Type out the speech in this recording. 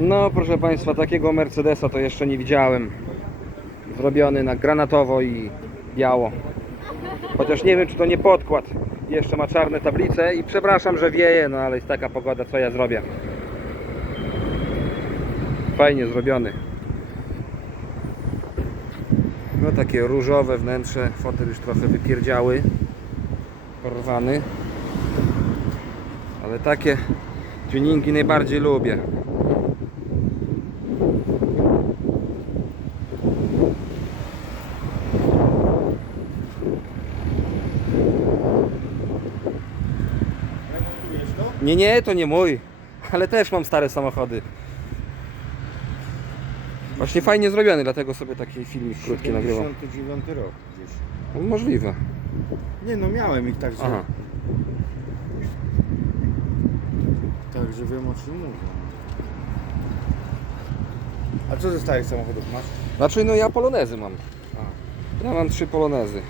No proszę Państwa, takiego Mercedesa to jeszcze nie widziałem. Zrobiony na granatowo i biało. Chociaż nie wiem czy to nie podkład. Jeszcze ma czarne tablice i przepraszam, że wieje, no ale jest taka pogoda, co ja zrobię. Fajnie zrobiony. No takie różowe wnętrze, fotel już trochę wypierdziały, porwany. Ale takie tuningi najbardziej lubię. Nie, nie, to nie mój, ale też mam stare samochody. Właśnie fajnie zrobiony, dlatego sobie taki filmik krótki nagrywam. 79 rok gdzieś. No, Możliwe. Nie no, miałem ich tak, że... Aha. Tak, że wiem o czym mówię. A co ze starych samochodów masz? Znaczy, no ja polonezy mam. A. Ja mam trzy polonezy.